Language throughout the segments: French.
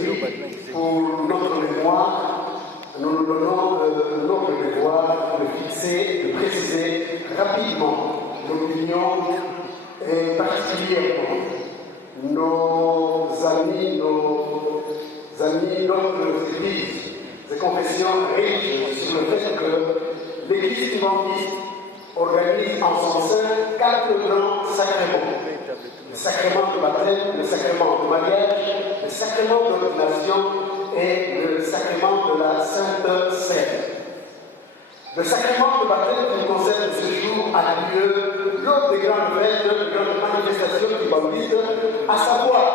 aujourd'hui, pour notre mémoire, nous nous donnons notre devoir de fixer, de préciser rapidement l'opinion et particulièrement nos amis, notre église de confession religieuses sur le fait que l'église adventiste organise en son sein 4 grands sacrements. Le sacrement de baptême, le sacrement de mariage, le sacrement d'ordination et le sacrement de la Sainte Seine. Le sacrement de baptême qui nous concerne ce jour a lieu lors des grandes fêtes, des grandes manifestations du baptiste, à savoir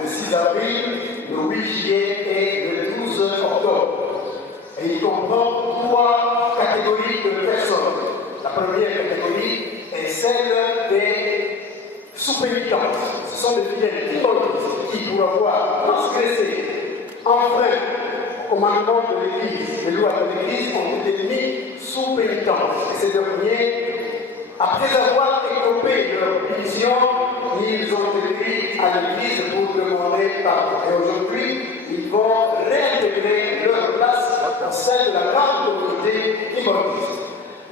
le 6 avril, le 8 juillet et le 12 octobre. Et il comprend 3 catégories de personnes. La première catégorie est celle des sous-pénitents. Ce sont des fidèles qui, pour avoir transgressé, enfreint au commandement de l'Église, les lois de l'Église, ont été mis sous pénitence. Et ces derniers, après avoir écopé de leur punition, ils ont été à l'Église pour demander pardon. Et aujourd'hui, ils vont réintégrer leur place au sein de la grande communauté timoriste.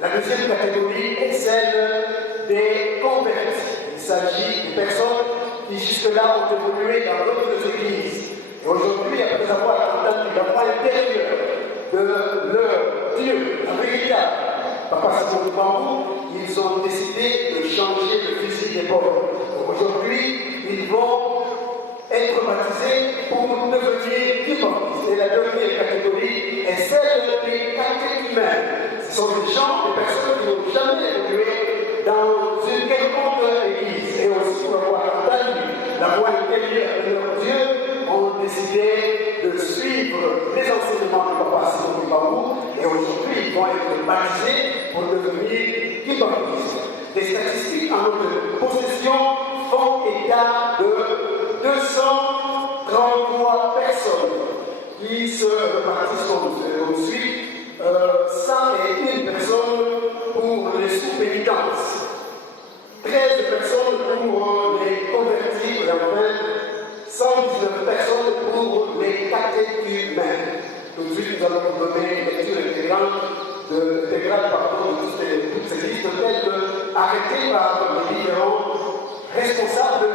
La deuxième catégorie est celle des convertis. Il s'agit de personnes qui jusque-là ont évolué dans d'autres églises. Et aujourd'hui, après avoir entendu la voix intérieure de leur Dieu, la véritable, Papa Simon Bambou, ils ont décidé de changer le fusil d'épaule. Aujourd'hui, ils vont être baptisés pour devenir timortistes. Et la dernière catégorie est celle des catéchumènes. Ce sont des gens, des personnes qui n'ont jamais évolué dans une quelconque église. Et aussi, pour avoir entendu la voix intérieure de leur Dieu, ont décidé de suivre les enseignements de Papa Simon Bambou. Et aujourd'hui, ils vont être baptisés pour devenir timortistes. Les statistiques en notre possession font état de 233 personnes qui se répartissent comme suit. 101 personnes pour les sous-pénitences, 13 personnes pour les convertis et enfin 119 personnes pour les catéchumènes. Tout de suite, nous allons vous donner une lecture intégrale de toutes ces listes telles arrêtées par les différents responsables